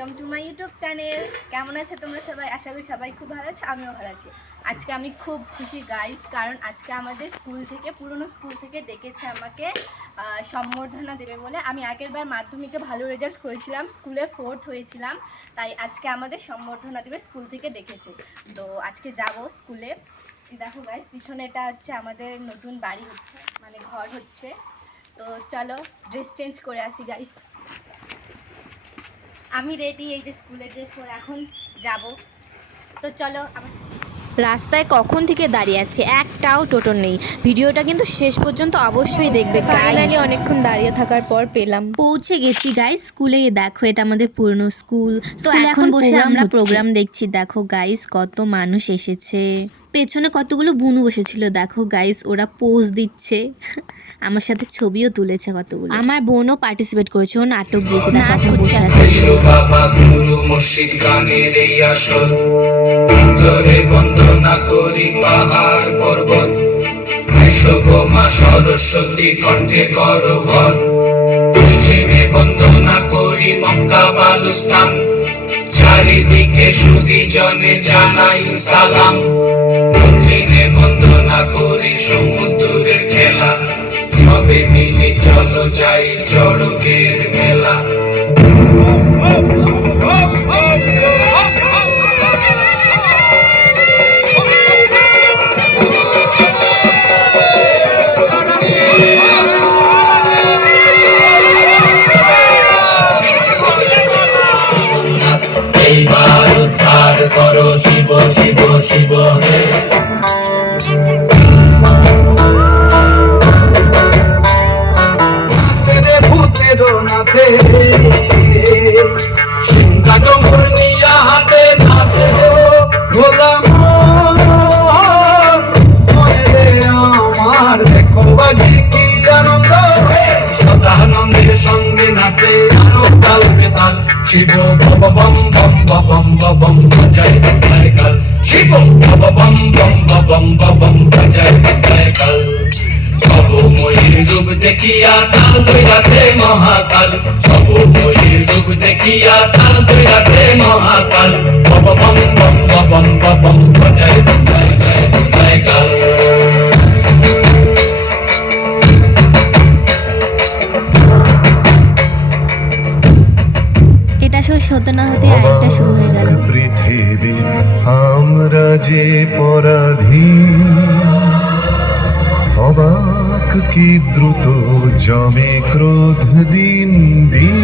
Welcome to my YouTube channel. কেমন আছে তোমরা সবাই? আশা করি সবাই খুব ভালো আছে, আমিও ভালো আছি। আজকে আমি খুব খুশি গাইস, কারণ আজকে আমাদের স্কুল থেকে, পুরনো স্কুল থেকে ডেকেছে আমাকে সম্বর্ধনা দেবে বলে। আমি আগের বার মাধ্যমিকে ভালো রেজাল্ট করেছিলাম, স্কুলে 4th হয়েছিলাম, তাই আজকে আমাদের সম্বর্ধনা দেবে, স্কুল থেকে ডেকেছে। তো আজকে যাব স্কুলে। দেখো গাইস, পিছনে এটা হচ্ছে আমাদের নতুন বাড়ি হচ্ছে, মানে ঘর হচ্ছে। তো চলো ড্রেস চেঞ্জ করে আসি গাইস। আমি রেডি, এই যে স্কুলের ড্রেস পরে এখন যাব। তো চলো। রাস্তায় কখন থেকে দাঁড়িয়ে আছে, একটাও টোটো নেই। ভিডিওটা কিন্তু শেষ পর্যন্ত অবশ্যই দেখবে। ফাইনালি অনেকক্ষণ দাঁড়িয়ে থাকার পর পেলাম। পৌঁছে গেছি গাইস স্কুলে। দেখো এটা আমাদের পুরনো স্কুল। তো এখন বসে আমরা প্রোগ্রাম দেখছি। দেখো গাইস কত মানুষ এসেছে, পেছনে কতগুলো বুনু বসেছিল। দেখো গাইস ওরা পোজ দিচ্ছে, আমার সাথে ছবিও তুলেছে কতগুলো। আমার বোনও পার্টিসিপেট করেছে, ও নাটক দিয়েছে, নাচ হচ্ছে। বাবা গুরু মুর্শিদ গানের এই আসল ধরে বন্দনা করি পাহাড় পর্বত। আইসো গো মা সরস্বতী কণ্ঠে করো ঘর। পশ্চিমে বন্দনা করি মক্কা বালুস্তান, চারিদিকে সুধী জনে জানাই সালাম। দক্ষিণে বন্দনা করি সমুদ্রের খেলা, সবে মিলে চলো যাই চড়কের মেলা। এইবার উদ্ধার করো শিব শিব শিব হে। ভূতেরও নাথে সিংহা ডমর নিয়া হাতে নাচে গোলাম মনে আমার। দেখো বাজি কি আনন্দ, সদানন্দের সঙ্গে নাচে আরো তাল বেতাল। শিব বম বম বম বম বম বাজায় বাজায় কাল। শিব বম বম বম বম বম বাজায় বাজায় কাল। সবময়ীর রূপ দেখিয়া তাল ধইরাছে মহাকাল। সবময়ীর রূপ দেখিয়া তাল ধইরাছে মহাকাল। বম বম বম বম বম বাজায় বাজায় বাজায় কাল। এটা শেষ হতে না হতে আরেকটা শুরু হয়ে গেল। পৃথিবী আমরা যে পরাধীন, অবাক কি দ্রুত জমে ক্রোধ দিন দিন।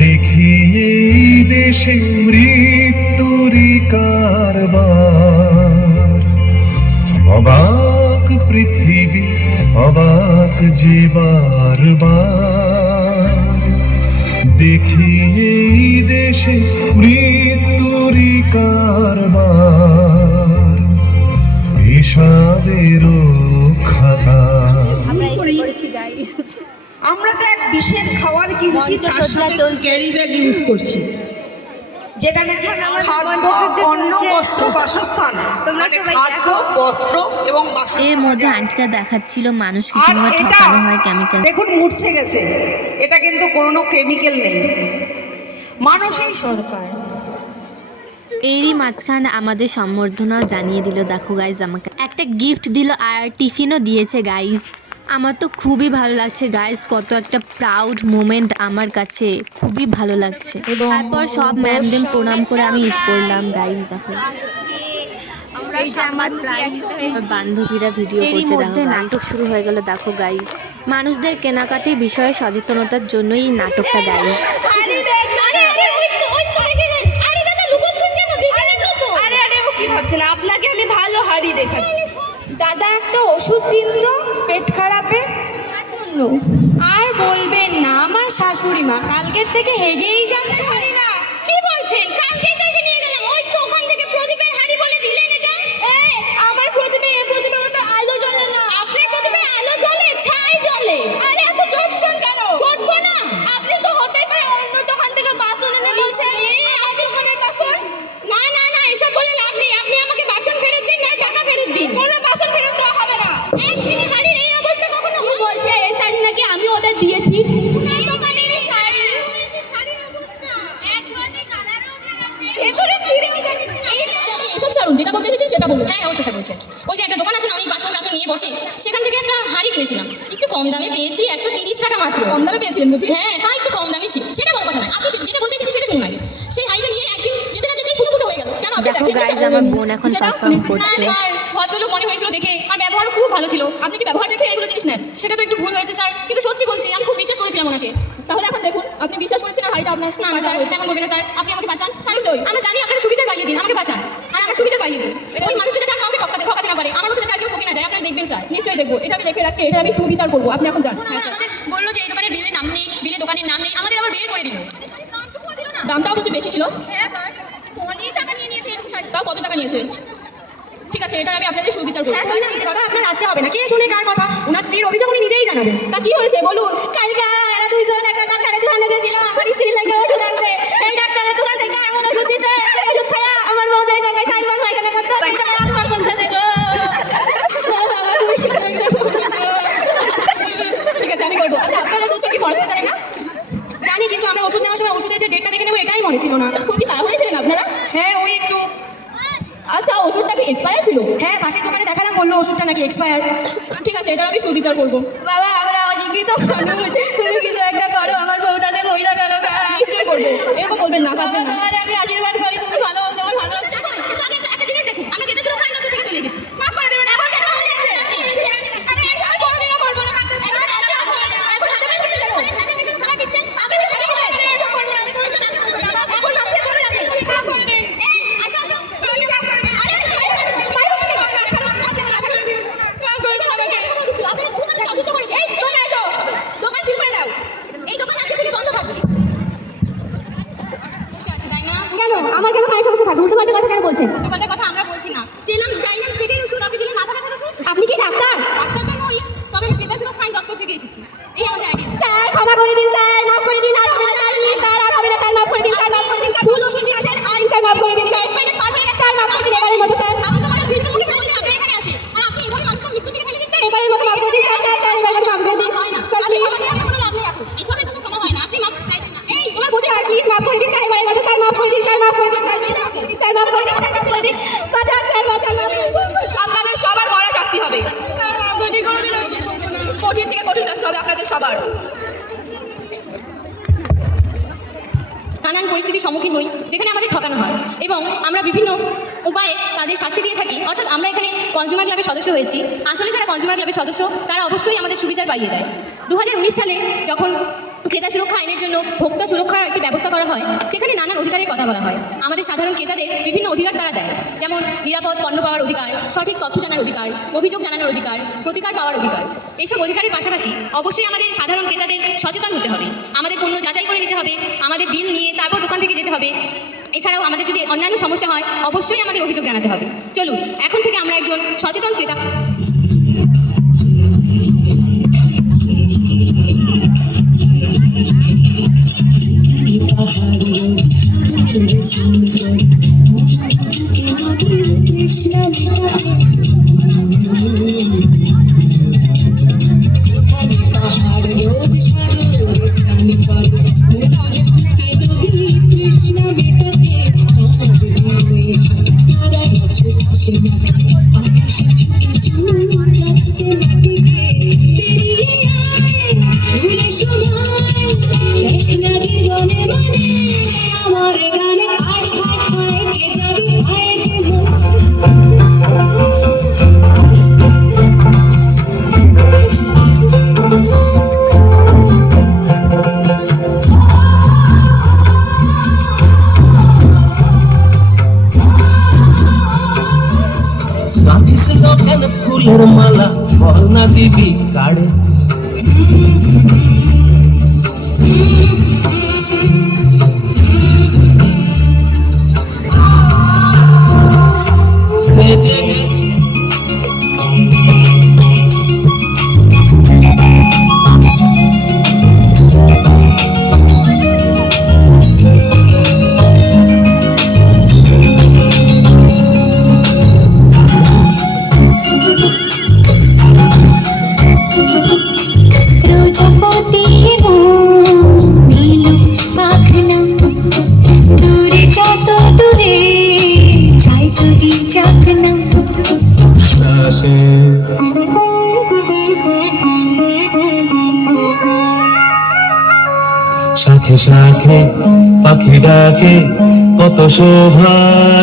দেখি এই দেশে মৃত্যুরি কারবার। অবাক পৃথিবী অবাক যে বারবার। দেখি এই দেশে মৃত্যুরি কারবার। হিসাবেরও খাতা। আমরা এসে পড়েছি গাইস। আমরা তো এক বিশেষ খাবার কিনছি, তার সাথে ক্যারি ব্যাগ ইউজ করছি, যেটা নাকি খাদ্য, অন্ন, বস্ত্র, বাসস্থান, মানে খাদ্য, বস্ত্র এবং এর মধ্যে আন্টিটা দেখাচ্ছিল মানুষকে কিভাবে ঠকানো হয় কেমিক্যাল। দেখুন মুছছে গেছে, এটা কিন্তু কোনো কেমিক্যাল নেই। মানুষই সরকার। এরই মাঝখানে আমাদের সম্বর্ধনা জানিয়ে দিল। দেখো গাইজ আমাকে একটা গিফট দিল আর টিফিনও দিয়েছে গাইজ। আমার তো খুবই ভালো লাগছে গাইজ, কত একটা প্রাউড মোমেন্ট আমার কাছে, খুবই ভালো লাগছে। এবং তারপর সব ম্যামদের প্রণাম করে আমি এসে পড়লাম গাইজ। দেখো এই যে আমার বান্ধবীরা ভিডিও করছে। দেখো নাটক শুরু হয়ে গেল। দেখো গাইজ মানুষদের কেনাকাটি বিষয়ে সচেতনতার জন্যই এই নাটকটা গাইজ। কি ভাবছেন? আপনাকে আমি ভালো হাড়ি দেখাচ্ছি। দাদা একটা ওষুধ দিন তো পেট খারাপে জন্য। আর বলবেন না, আমার শাশুড়ি মা কালকের থেকে হেগেই যাচ্ছে। না কি বলছেন? কালকেই তো এসে নিয়ে গেলাম। ওই তো ওখান থেকে প্রদীপের হাড়ি বলে দিলেন এটা। আমার প্রদীপে, এই প্রদীপের মতো আলো জ্বলে না। আপনার প্রদীপে আলো জ্বলে, ছাই জ্বলে। আরে এত চটছেন কেন? চটবো না। আপনি তো হতেই পারে অন্য দোকান থেকে বাসন এনে বলছেন। আমার দোকানের বাসন? না না না, এসব বলে লাভ নেই। আপনি আমাকে বাসন ফেরত দিন, না টাকা ফেরত দিন। কোনো বাসন ফেরত দেওয়া হবে না। একদিনে হাড়ির এই অবস্থা কখনো? কি বলছে? এই শাড়ি নাকি আমি ওদের দিয়েছি। এই দোকানের শাড়ি হ্যাঁ হ্যাঁ অত্যাচার করেছে। ওই যে একটা দোকান আছে না, অনেক বাসন টাসন নিয়ে বসে, সেখান থেকে একটা হাঁড়ি কিনেছিলাম, একটু কম দামে পেয়েছি, 130 টাকা মাত্র। কম দামে পেয়েছিলেন বুঝি? হ্যাঁ, তাই একটু কম দামে ছিল, সেটা বড় কথা নয়। আপনি যেটা বলতে চাইছেন সেটা শুনুন আগে। সেই হাঁড়িটা নিয়ে একদিন যেতে না যেতেই ফুটো ফুটো হয়ে গেল। কেন? আপনি দেখো দেখেননি গাইজ সেটা? আমার বোন এখন পারফর্ম করছে। স্যার ভদ্রলোক মনে হয়েছিল দেখে, আর ব্যবহারও খুব ভালো ছিল। আপনি কি ব্যবহার দেখে এগুলো জিনিস নেন? সেটা তো একটু ভুল হয়েছে স্যার, কিন্তু সত্যি বলছি আমি খুব বিশ্বাস করেছিলাম ওনাকে। তাহলে এখন দেখুন আপনি বিশ্বাস করেছেন আর হাঁড়িটা আপনার। না না স্যার, এমন বলবেন না স্যার, আপনি আমাকে বাঁচান। আমরা জানি আপনার সুবিচার পাইয়ে দিন, আমাকে বাঁচান আর আমার সুবিচার পাইয়ে দিন। ওই মানুষটা যাতে আর কাউকে ঠকাতে না পারে, আমার মতো যাতে আর কেউ ঠকে না যায়, আপনারা দেখবেন স্যার। নিশ্চয়ই দেখবো, এটা আমি লিখে রাখছি, এটা আমি সুবিচার করবো। আপনি এখন যান। আমাদের বললো যে এই দোকানের বিলের নাম নেই, বিলে দোকানের নাম নেই, আমাদের আবার বের করে দিল। দামটাও কিছু বেশি ছিল। হ্যাঁ স্যার, অনেক টাকা নিয়ে নিয়েছে। তাও কত টাকা নিয়েছে? ঠিক আছে, এটা আমি আপনাদের সুবিচার করবো। হ্যাঁ স্যার, দাদা আপনার আসতে হবে না, কে শুনে কার কথা, ওনার স্ত্রীর অভিযোগ উনি নিজেই জানাবেন। তা কি হয়েছে বলুন? কালকে এরা দুইজন একটা ডাক্তারের দোকানে গেছিল আমার স্ত্রীর লাগে ওষুধ আনতে। এই ডাক্তারের দোকান থেকে এমন ওষুধ দিতে, ওষুধ খায়া আমার বউ যাই জায়গায় 4 বার পায়খানা করতে হবে, এটা 8 বার করতে দেখো। ঠিক আছে, আমি করবো। আচ্ছা, আপনারা দুজন কি পড়াশোনা জানেন না? জানি, কিন্তু আমরা ওষুধ নেওয়ার সময় ওষুধের যে ডেটটা দেখে নেবো এটাই মনে ছিল না। খুবই তাড়াহুড়ো ছিলেন আপনারা? হ্যাঁ ওই একটু। আচ্ছা, ওষুধটা কি এক্সপায়ার ছিল? হ্যাঁ, পাশের দোকানে দেখালাম, বললো ওষুধটা নাকি এক্সপায়ার। ঠিক আছে, এটা আমি সুবিচার করবো। বাবা আমরা অশিক্ষিত মানুষ, তুমি কিছু একটা করো, আমার বউটাতে মহিলা কেন খায়? নিশ্চয়ই করবো, এরকম বলবেন না, বাবা ভাববেন না। তোমার আমি আশীর্বাদ করি, তুমি ভালো হও, তোমার ভালো হচ্ছে। কিন্তু আগে একটা জিনিস দেখুন, আমি যেতে শুরু খাই না থেকে চলে এসেছি। মাফ করে দেবেন, এখন কেন মনে হচ্ছে? আমি আর কোনোদিনও করবো না। এখন হাতে কাছে দেখুন, হাতে কাছে খাবার দিচ্ছেন, আপনি তো সাথে করে দেবেন, এসব করবো না, আমি কোনো সাথে করবো না। এখন নাচে করে যাবে, মাফ করে দিন। আসো আসো, আমাকে মাফ করে দিন। আরে মাই হচ্ছে কেন? আচ্ছা মাফ করে দিন, আচ্ছা করে দিন। মাফ করে দিন আমাকে। আপনারা বহু মানুষ অসুস্থ করেছে। এই দোকানে এসো, দোকান সিল করে দাও। এই দোকান আজকে থেকে বন্ধ থাকবে। বসে আছে তাই না? কেন আমার কেন খায় সমস্যা থাকবে? উল্টো পাল্টা কথা কেন বলছেন? দোকানের কথা আমরা বলছি না। চেলাম যাইলাম পেটের ওষুধ, আপনি দিলেন মাথা ব্যথার ওষুধ। আপনি কি ডাক্তার? ডাক্তার তো নই, তবে আমি ক্রেতাসুলভ ফাইন দপ্তর থেকে এসেছি। এই আমাদের আইডিয়া। স্যার ক্ষমা করে দিন, স্যার মাফ করে দিন, আর হবে না স্যার, প্লিজ স্যার, আর হবে না স্যার, মাফ করে দিন স্যার, মাফ করে দিন স্যার, ভুল ওষুধ দিয়েছেন, আর স্যার মাফ করে দিন স্যার, পার হয়ে গেছে স্যার, মাফ করে দিন এবারের মতো স্যার। আপনি তো আমার মৃত্যু মুখে ফেললেন, আপনার এখানে আসে আর আপনি এভাবে মানুষকে মৃত্যু থেকে ফেলে দিচ্ছেন। এবারের মতো মাফ করে দিন স্যার, স্যার এবারের মতো মাফ করে দিন হয় না, স্যার, আপনি প্লিজ ক্ষমা দিয়ে আপনার কোনো লাভ নেই। এখন এসবের কোনো ক্ষমা হয় না, আপনি মাফ চাইবেন না। এই ওনার বুঝে আর প্লিজ মাফ করে দিন স্যার, এবারের মতো স্যার, মাফ করে দিন স্যার, মাফ করে দিন স্যার, প্লিজ আমাকে স্যার মাফ করে দিন স্যার, মাফ করে দিন, বাঁচান স্যার, বাঁচান, আপনাদের সবার কড়া শাস্তি হবে। স্যার মাফ করে দিন, কোনোদিন আমি কিছু করবো না। কঠিন থেকে কঠিন শাস্তি হবে আপনাদের সবার। নানান পরিস্থিতির সম্মুখীন হই যেখানে আমাদের ঠকানো হয় এবং আমরা বিভিন্ন উপায়ে তাদের শাস্তি দিয়ে থাকি। অর্থাৎ আমরা এখানে কনজিউমার ক্লাবের সদস্য হয়েছি। আসলে যারা কনজিউমার ক্লাবের সদস্য তারা অবশ্যই আমাদের সুবিচার পাইয়ে দেয়। 2019 সালে যখন ক্রেতা সুরক্ষা আইনের জন্য ভোক্তা সুরক্ষার একটি ব্যবস্থা করা হয়, সেখানে নানান অধিকারের কথা বলা হয়। আমাদের সাধারণ ক্রেতাদের বিভিন্ন অধিকার তারা দেয়, যেমন নিরাপদ পণ্য পাওয়ার অধিকার, সঠিক তথ্য জানার অধিকার, অভিযোগ জানানোর অধিকার, প্রতিকার পাওয়ার অধিকার। এইসব অধিকারের পাশাপাশি অবশ্যই আমাদের সাধারণ ক্রেতাদের সচেতন হতে হবে। আমাদের পণ্য যাচাই করে নিতে হবে, আমাদের বিল নিয়ে তারপর দোকান থেকে যেতে হবে। এছাড়াও আমাদের যদি অন্যান্য সমস্যা হয় অবশ্যই আমাদের অভিযোগ জানাতে হবে। চলুন এখন থেকে আমরা একজন সচেতন ক্রেতা। গাঁথিছিল কেন ফুলের মালা, বল না দিবি কাড়ে। সেজে গে রোজা শাখে শাখে পাখি ডাকে কত শোভা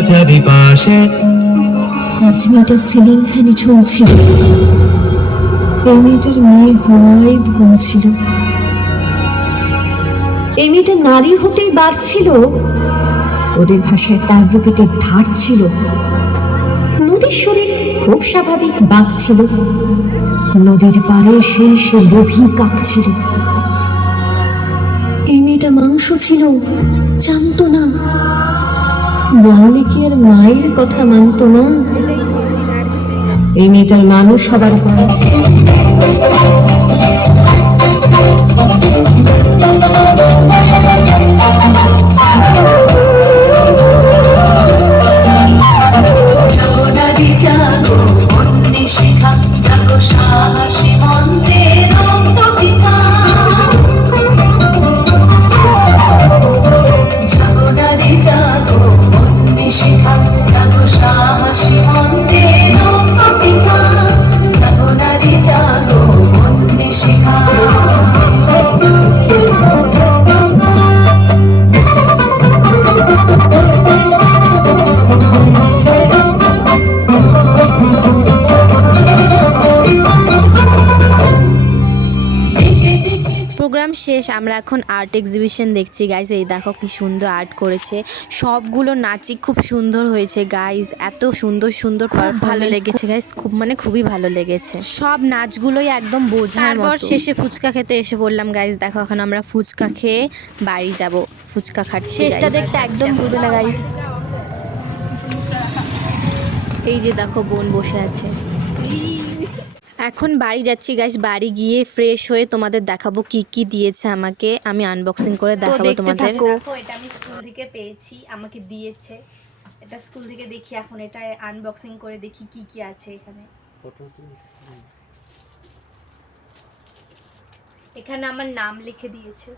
চারিপাশে। আজ মেয়েটা সিলিং ফ্যানে ঝুলছিল, এই মেয়েটার মেয়ে হওয়াই ভুল ছিল। এই মেয়েটা নারী হতেই বাড়ছিল, ওদের ভাষায় তার রূপেটের ধার ছিল। নদীর শরীর খুব স্বাভাবিক বাঘ ছিল, নদীর পাড়ে সে লোভী কাক ছিল। এই মেয়েটা মাংস ছিল, জানতো না, জানলে কি আর মায়ের কথা মানতো না। এই মেয়েটার মানুষ হবার পর প্রোগ্রাম শেষ, আমরা এখন আর্ট এক্সিবিশন দেখছি গাইজ। এই দেখো কি সুন্দর আর্ট করেছে, সবগুলো নাচই খুব সুন্দর হয়েছে গাইজ, এত সুন্দর সুন্দর, খুব ভালো লেগেছে গাইজ, খুবই ভালো লেগেছে। সব নাচগুলোই একদম বোঝার মতো। শেষে ফুচকা খেতে এসে বললাম গাইজ, দেখো এখন আমরা ফুচকা খেয়ে বাড়ি যাব, ফুচকা খাচ্ছি। শেষটা দেখতে একদম ভুলে না গাইজ। এই যে দেখো বোন বসে আছে। এখন বাড়ি যাচ্ছি গাইস, বাড়ি গিয়ে ফ্রেশ হয়ে তোমাদের দেখাবো কি কি দিয়েছে আমাকে, আমি আনবক্সিং করে দেখাবো তোমাদের। দেখো এটা আমি স্কুল থেকে পেয়েছি, আমাকে দিয়েছে, এটা স্কুল থেকে দেখি, এখন এটা আনবক্সিং করে দেখি কি কি আছে এখানে। এখানে আমার নাম লিখে দিয়েছে।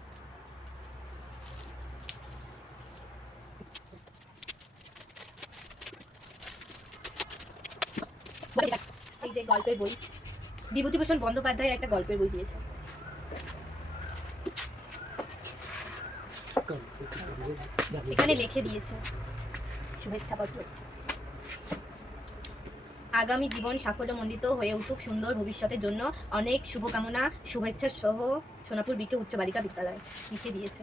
এই যে গল্পের বই, বিভূতিভূষণ বন্দ্যোপাধ্যায়ের একটা গল্পের বই দিয়েছে। এখানে লিখে দিয়েছে শুভেচ্ছাপত্র। আগামী জীবন সাফল্যমণ্ডিত হয়ে উঠুক, সুন্দর ভবিষ্যতের জন্য অনেক শুভকামনা, শুভেচ্ছা সহ সোনাপুর বিকে উচ্চ বালিকা বিদ্যালয় লিখে দিয়েছে।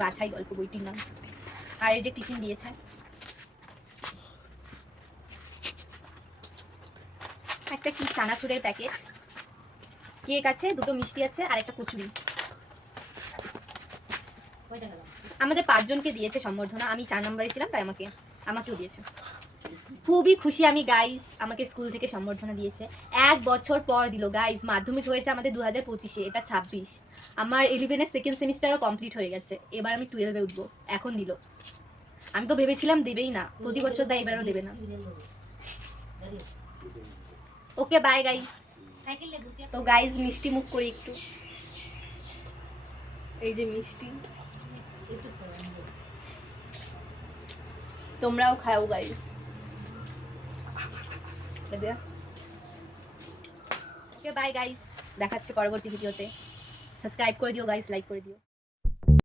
বাছাই গল্প বইটির নাম। আর এই যে টিফিন দিয়েছে, একটা কি চানাচুরের প্যাকেট, কেক আছে, দুটো মিষ্টি আছে আর একটা কচুরি। আমাদের 5 জনকে দিয়েছে সম্বর্ধনা, আমি 4 নম্বরে ছিলাম তাই আমাকেও দিয়েছে। খুবই খুশি আমি গাইজ, আমাকে স্কুল থেকে সম্বর্ধনা দিয়েছে। 1 বছর পর দিল গাইজ, মাধ্যমিক হয়েছে আমাদের 2025-এ, এটা 26। আমার 11-এর সেকেন্ড সেমিস্টারও কমপ্লিট হয়ে গেছে, এবার আমি 12-এ উঠবো, এখন দিল। আমি তো ভেবেছিলাম দেবেই না, প্রতি বছর দেয়, এবারও দেবে না। Okay bye guys. তো গাইস মিষ্টি মুখ করে একটু, এই যে মিষ্টি, তোমরাও খাও গাইস। ওকে বাই গাইস, দেখাচ্ছে পরবর্তী ভিডিওতে। সাবস্ক্রাইব করে দিও গাইস, লাইক করে দিও।